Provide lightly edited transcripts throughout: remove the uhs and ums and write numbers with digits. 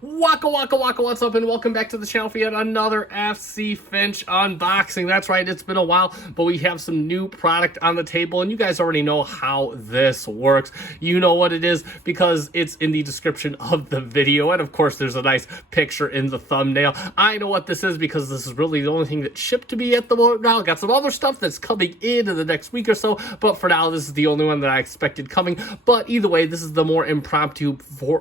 Waka, what's up, and welcome back to the channel for yet another FC Finch unboxing. That's right, it's been a while, but we have some new product on the table, and you guys already know how this works. You know what it is because it's in the description of the video, and of course there's a nice picture in the thumbnail. I know what this is because this is really the only thing that shipped to me at the moment now. Got some other stuff that's coming in the next week or so, but for now this is the only one that I expected coming. But either way, this is the more impromptu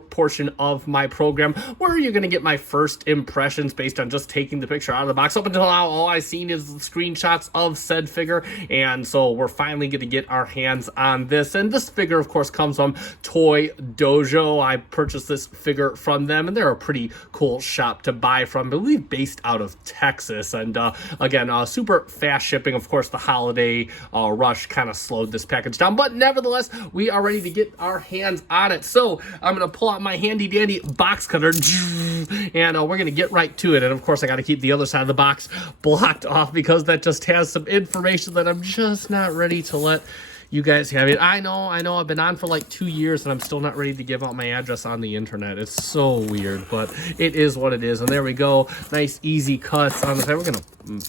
portion of my program, where you're going to get my first impressions based on just taking the picture out of the box. Up until now, all I've seen is screenshots of said figure, and so we're finally going to get our hands on this. And this figure, of course, comes from Toy Dojo. I purchased this figure from them, and they're a pretty cool shop to buy from, I believe based out of Texas. And again, super fast shipping. Of course, the holiday rush kind of slowed this package down, but nevertheless, we are ready to get our hands on it. So I'm going to pull out my handy dandy box cutter, and we're gonna get right to it. And of course I got to keep the other side of the box blocked off because that just has some information that I'm just not ready to let you guys have it. I know I've been on for like 2 years and I'm still not ready to give out my address on the internet. It's so weird, but it is what it is. And there we go, nice easy cuts on the side. We're gonna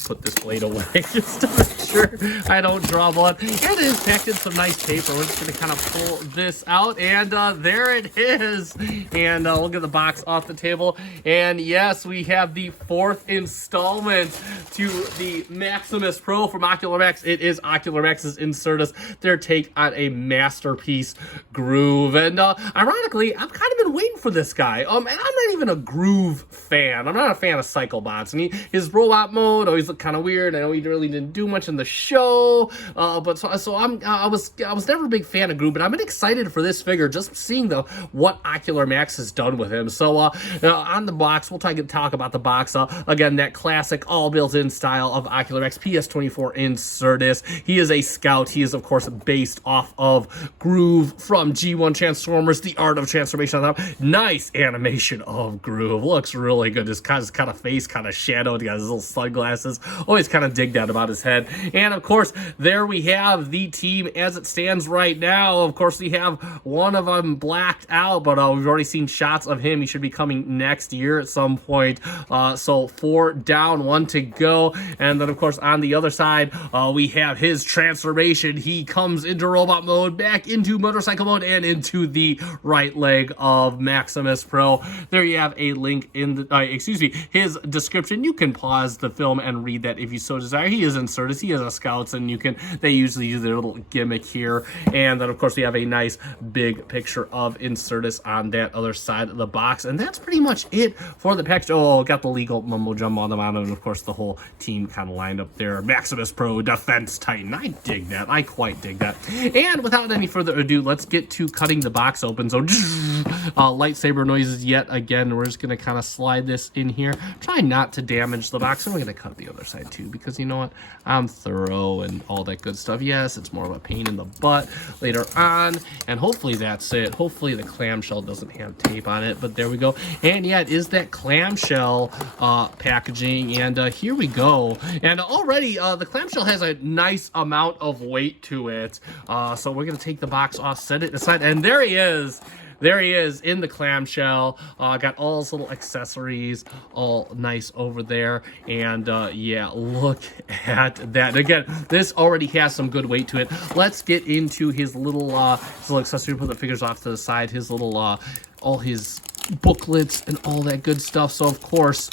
put this blade away just to make sure I don't draw blood. And it is packed in some nice paper. We're just gonna kind of pull this out, and there it is. And look at the box off the table. And yes, we have the 4th installment to the Maximus Pro from Ocular Max. It is Ocular Max's Incertus, their take on a masterpiece Groove. And ironically, I've kind of been waiting for this guy. And I'm not even a Groove fan. I'm not a fan of Cyclobots. And his robot mode always looked kind of weird. I know he really didn't do much in the show, but I was never a big fan of Groove, but I'm excited for this figure, just seeing what Ocular Max has done with him. So on the box, we'll talk about the box. Again, that classic all built-in style of Ocular Max PS-24 Incertus. He is a scout. He is, of course, based off of Groove from G1 Transformers, The Art of Transformation on top. Nice animation of Groove. Looks really good. His kind of face kind of shadowed. He got his little sunglasses. Always kind of dig that about his head. And of course, there we have the team as it stands right now. Of course, we have one of them blacked out, but we've already seen shots of him. He should be coming next year at some point. So 4 down, 1 to go. And then, of course, on the other side, we have his transformation. He comes into robot mode, back into motorcycle mode, and into the right leg of Maximus Pro. There you have a link in the, his description. You can pause the film and read that if you so desire. He is Incertus. He is a Scouts, and they usually use their little gimmick here. And then, of course, we have a nice big picture of Incertus on that other side of the box. And that's pretty much it for the package. Oh, got the legal mumbo jumbo on the bottom, and of course the whole team kind of lined up there. Maximus Pro, Defense Titan. I dig that. I quite dig that. And without any further ado, let's get to cutting the box open. So lightsaber noises yet again. We're just going to kind of slide this in here. Try not to damage the box. And we're going to cut the other side too, because you know what? I'm thorough and all that good stuff. Yes, it's more of a pain in the butt later on. And hopefully that's it. Hopefully the clamshell doesn't have tape on it, but there we go. And yeah, it is that clamshell packaging. And here we go. And already the clamshell has a nice amount of weight to it. So we're going to take the box off, set it aside, and there he is. There he is in the clamshell. Got all his little accessories all nice over there. And yeah, look at that. Again, this already has some good weight to it. Let's get into his little accessory. Put the figures off to the side. His little, all his booklets and all that good stuff. So, of course,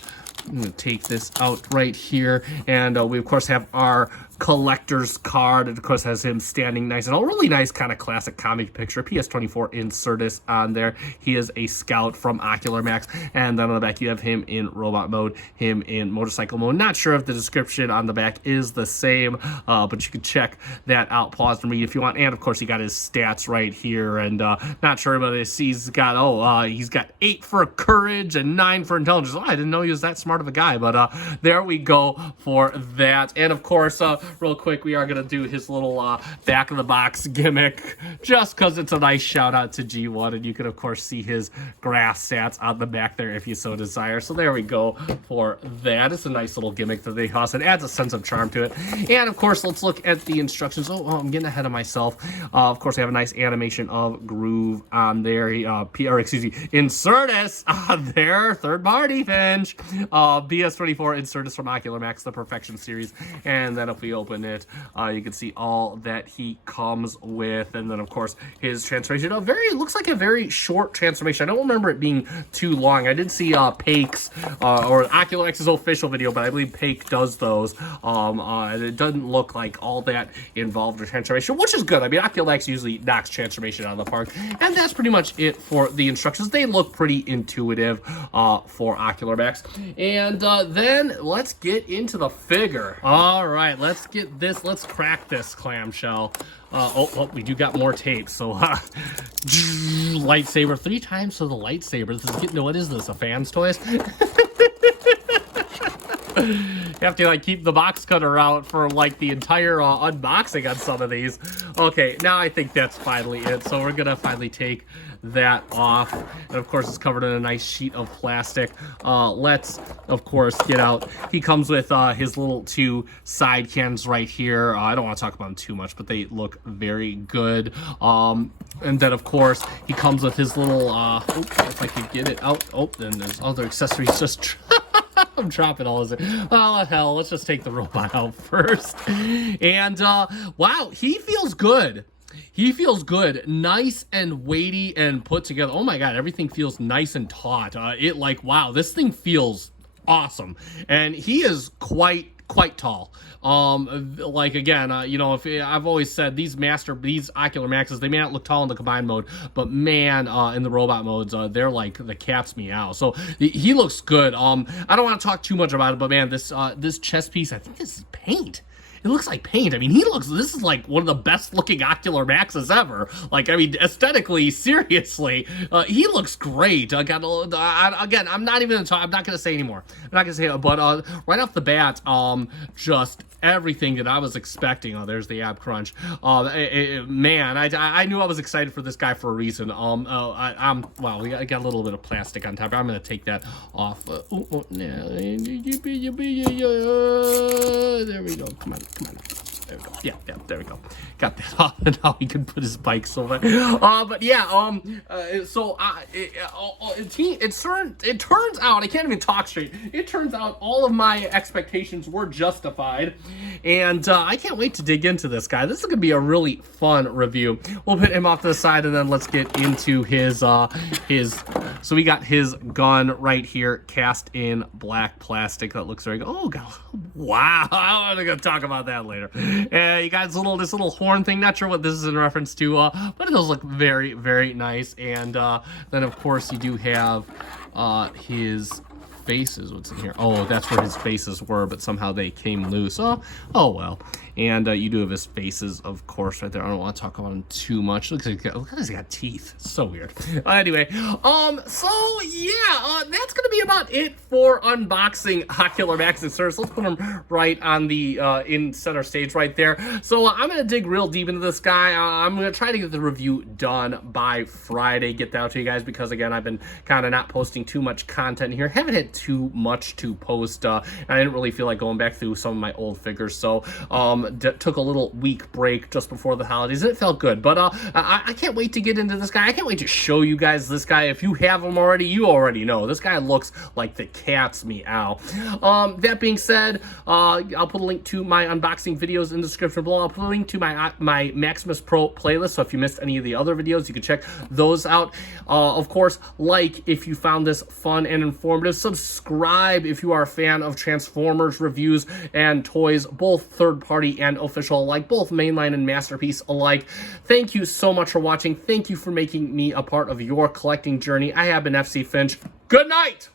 I'm going to take this out right here. And we, of course, have our collector's card. It, of course, has him standing nice and all really nice kind of classic comic picture. PS-24 Incertus on there. He is a scout from Ocular Max. And then on the back, you have him in robot mode, him in motorcycle mode. Not sure if the description on the back is the same, but you can check that out. Pause and read if you want. And, of course, he got his stats right here. And not sure about this. He's got, he's got 8 for courage and 9 for intelligence. Oh, I didn't know he was that smart of a guy. But there we go for that. And, of course, real quick, we are going to do his little back of the box gimmick just because it's a nice shout out to G1. And you can, of course, see his grass stats on the back there if you so desire. So there we go for that. It's a nice little gimmick that they toss. It adds a sense of charm to it. And, of course, let's look at the instructions. Oh, I'm getting ahead of myself. Of course, we have a nice animation of Groove on there. Incertus on there. Third party, Finch. PS-24 Incertus from Ocular Max, the Perfection series. And then if we open it, you can see all that he comes with. And then, of course, his transformation. Looks like a very short transformation. I don't remember it being too long. I did see Pake's or Ocular X's official video, but I believe Pake does those. It doesn't look like all that involved in transformation, which is good. I mean, Ocular X usually knocks transformation out of the park. And that's pretty much it for the instructions. They look pretty intuitive for Ocular Max. And then let's get into the figure. All right, let's get this. Let's crack this clamshell. We do got more tape. So lightsaber 3 times for the lightsaber. This is getting, what is this? A fan's toys? You have to like keep the box cutter out for like the entire unboxing on some of these. Okay, now I think that's finally it. So we're gonna finally take that off, and of course it's covered in a nice sheet of plastic. Let's of course get out. He comes with his little 2 side cannons right here. I don't want to talk about them too much, but they look very good. And then of course he comes with his little if I could get it out. And there's other accessories just I'm dropping all this. Oh, hell, let's just take the robot out first. And, wow, he feels good. He feels good. Nice and weighty and put together. Oh, my God, everything feels nice and taut. Wow, this thing feels awesome. And he is quite tall. Again, if I've always said these Ocular Maxes, they may not look tall in the combined mode, but man, in the robot modes, they're like the cat's meow. So he looks good. I don't want to talk too much about it, but man, this chest piece, I think this is paint. It looks like paint. I mean, this is like one of the best looking Ocular Maxes ever. Like, I mean, aesthetically, seriously, he looks great. Again, I'm not going to say anymore. I'm not going to say it, but right off the bat, just everything that I was expecting. Oh, there's the ab crunch. Man, I knew I was excited for this guy for a reason. I got a little bit of plastic on top. I'm going to take that off. There we go. Come on. There we go. Yeah, there we go. Got that off, and now he can put his bikes over. But yeah, it turns out, I can't even talk straight. It turns out all of my expectations were justified, and I can't wait to dig into this guy. This is gonna be a really fun review. We'll put him off to the side, and then let's get into his. So we got his gun right here, cast in black plastic. That looks very good. Oh God! Wow! I'm gonna talk about that later. You got this little horn thing. Not sure what this is in reference to, but it does look very, very nice. And then of course you do have his faces. What's in here? Oh, that's where his faces were, but somehow they came loose. Oh well. And you do have his faces, of course, right there. I don't want to talk about him too much. Look at he's got teeth. It's so weird. Anyway, so yeah, that's gonna be about it for unboxing Ocular Max and Incertus. Let's put him right on the in center stage right there. So I'm gonna dig real deep into this guy. I'm gonna try to get the review done by Friday. Get that out to you guys because again, I've been kind of not posting too much content here. Haven't had too much to post. And I didn't really feel like going back through some of my old figures. So took a little week break just before the holidays, and it felt good. But I can't wait to get into this guy. I can't wait to show you guys this guy. If you have him already, you already know. This guy looks like the cat's meow. That being said, I'll put a link to my unboxing videos in the description below. I'll put a link to my Maximus Pro playlist, so if you missed any of the other videos, you can check those out. Of course, like if you found this fun and informative. Subscribe if you are a fan of Transformers reviews and toys, both third-party and official alike, both mainline and masterpiece alike. Thank you so much for watching. Thank you for making me a part of your collecting journey. I have been FC Finch. Good night!